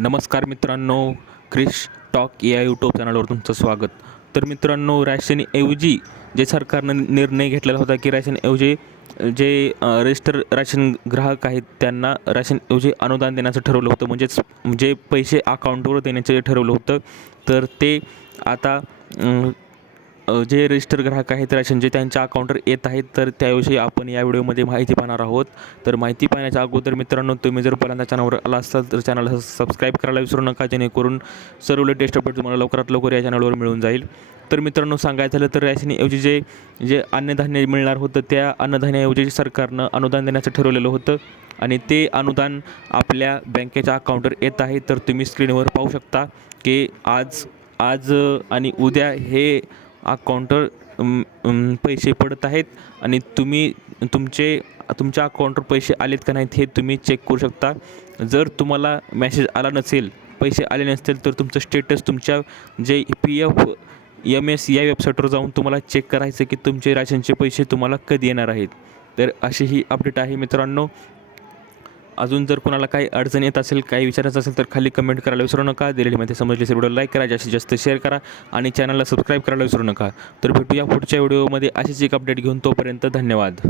नमस्कार मित्रांनो, क्रिश टॉक या यूट्यूब चॅनलवर तुमचं स्वागत. तर मित्रांनो, रॅशनऐवजी जे सरकारनं निर्णय घेतलेला होता की रॅशनऐवजी जे रजिस्टर राशन ग्राहक आहेत त्यांना रॅशनऐवजी अनुदान देण्याचं ठरवलं होतं, म्हणजेच जे पैसे अकाउंटवर देण्याचे ठरवलं होतं. तर ते आता जे रजिस्टर ग्राहक आहेत राशनचे त्यांच्या अकाउंटवर येत आहेत. तर त्याविषयी आपण या व्हिडिओमध्ये माहिती पाहणार आहोत. तर माहिती पाहण्याच्या अगोदर मित्रांनो, तुम्ही जर पहिल्यांदा चॅनलवर आला असाल तर चॅनलला सबस्क्राईब करायला विसरू नका, जेणेकरून सर्व लेटेस्ट अपडेट तुम्हाला लवकरात लवकर या चॅनलवर मिळून जाईल. तर मित्रांनो, सांगायचं झालं तर रॅशनऐवजी जे जे अन्नधान्य मिळणार होतं त्या अन्नधान्याऐवजी सरकारनं अनुदान देण्याचं ठरवलेलं होतं आणि ते अनुदान आपल्या बँकेच्या अकाउंटवर येत आहे. तर तुम्ही स्क्रीनवर पाहू शकता की आज आज आणि उद्या हे अकाउंटवर पैसे पडत आहेत आणि तुम्ही तुमच्या अकाउंटवर पैसे आलेत का नाहीत हे तुम्ही चेक करू शकता. जर तुम्हाला मेसेज आला नसेल, पैसे आले नसतील, तर तुमचं स्टेटस तुमच्या जे PFMS या वेबसाईटवर जाऊन तुम्हाला चेक करायचं की तुमचे राशनचे पैसे तुम्हाला कधी येणार आहेत. तर अशी ही अपडेट आहे मित्रांनो. अजून जर कोणाला काही अडचण येत असेल, काही विचारायचं असेल तर खाली कमेंट करायला विसरू नका. दिलेली माहिती समजली असेल व्हिडिओ लाईक करा, जास्तीत जास्त शेअर करा आणि चॅनलला सबस्क्राईब करायला विसरू नका. तर भेटूया पुढच्या व्हिडिओमध्ये अशीच एक अपडेट घेऊन. तोपर्यंत धन्यवाद.